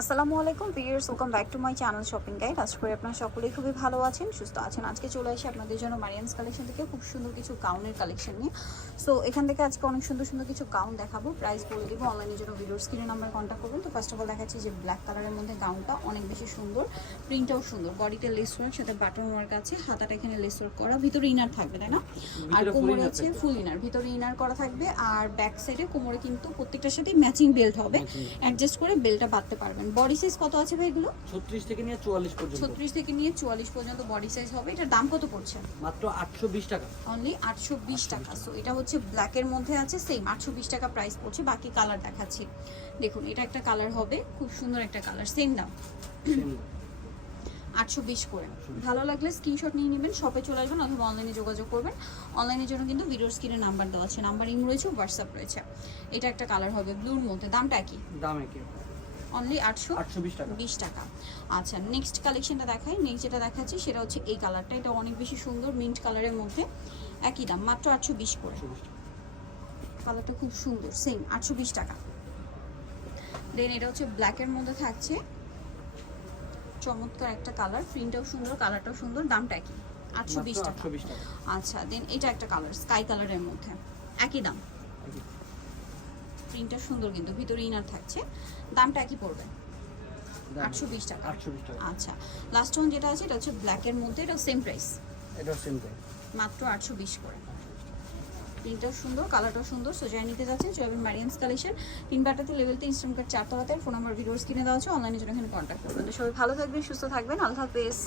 আসসালামু আলাইকুম viewers, welcome back to my channel shopping guide. আশা করি আপনারা সকলেই খুবই ভালো আছেন, সুস্থ আছেন। আজকে চলে আসি আপনাদের জন্য মারিয়ামস কালেকশন থেকে খুব সুন্দর কিছু গাউনের কালেকশন নিয়ে। সো এখান থেকে আজকে অনেক সুন্দর সুন্দর কিছু গাউন দেখাবো, প্রাইস বলে দিব। অনলাইনের জন্য ভিডিওর স্ক্রিনে নাম্বার কন্ট্যাক্ট করবেন। তো ফার্স্ট অফ অল দেখাচ্ছি যে ব্ল্যাক কালারের মধ্যে গাউনটা অনেক বেশি সুন্দর, প্রিন্টটাও সুন্দর, বডিতে লেস ওয়ার্ক সাথে বাটন ওয়ার্ক আছে, হাতাটা এখানে লেস ওয়ার্ক করা, ভিতরে ইনার থাকবে তাই না? আর কোমরে আছে ফুল ইনার, ভিতরে ইনার করা থাকবে। আর ব্যাক সাইডে কোমরে কিন্তু প্রত্যেকটার সাথে ম্যাচিং বেল্ট হবে, অ্যাডজাস্ট করে বেল্টটা বাঁধতে পারবেন। বডি সাইজ কত আছে ভাই এগুলো? 36 থেকে নিয়ে 44 পর্যন্ত। 36 থেকে নিয়ে 44 পর্যন্ত বডি সাইজ হবে। এটার দাম কত পড়ছে? মাত্র 820 টাকা। অনলি 820 টাকা। সো এটা হচ্ছে ব্ল্যাকের মধ্যে আছে, সেম 820 টাকা প্রাইস পড়ছে। বাকি কালার দেখাচ্ছি, দেখুন এটা একটা কালার হবে, খুব সুন্দর একটা কালার, সেম দাম 820 করে। ভালো লাগলে স্ক্রিনশট নিয়ে নেবেন, শপে চলে আসবেন অথবা অনলাইনে যোগাযোগ করবেন। অনলাইনের জন্য কিন্তু ভিডিওর স্ক্রিনে নাম্বার দেওয়া আছে, নাম্বার ইম রয়েছে, হোয়াটসঅ্যাপ রয়েছে। এটা একটা কালার হবে ব্লুর মধ্যে, দামটা কি? দাম একই, অনলি 820 টাকা। 20 টাকা। আচ্ছা, নেক্সট কালেকশনটা দেখাই। নেক্সট যেটা দেখাচ্ছি সেটা হচ্ছে এই কালারটা, এটা অনেক বেশি সুন্দর, মিন্ট কালারের মধ্যে, একই দাম মাত্র 820 করে। কালারটা খুব সুন্দর, সেম 820 টাকা। দেন এটা হচ্ছে ব্ল্যাকের মধ্যে থাকছে, চমৎকার একটা কালার, প্রিন্টটাও সুন্দর, কালারটাও সুন্দর, দামটা কি? 820 টাকা। আচ্ছা, দেন এটা একটা কালার স্কাই কালারের মধ্যে, একই দাম, প্রিন্টটা সুন্দর কিন্তু ভিতরে ইনার থাকছে, দামটা একই পড়বে 820 টাকা। আচ্ছা, লাস্ট ওয়ান যেটা আছে এটা হচ্ছে ব্ল্যাকের মধ্যে, এটা সেম প্রাইস, এটাও সেম প্রাইস, মাত্র 820 করে। প্রিন্টটাও সুন্দর, কালারটাও সুন্দর। সো যাই নিতে যাচ্ছেন চলবেন মারিয়ামস কালেকশন, 3 লেভেলতে, ইনস্টাগ্রাম কার্ড 4 তলাতে। ফোন নাম্বার ভিডিওস কিনে দেওয়া হচ্ছে, অনলাইনে জন্য এখানে কন্ট্যাক্ট করবেন। তো সবাই ভালো থাকবেন, সুস্থ থাকবেন, আল্লাহ হাফেজ।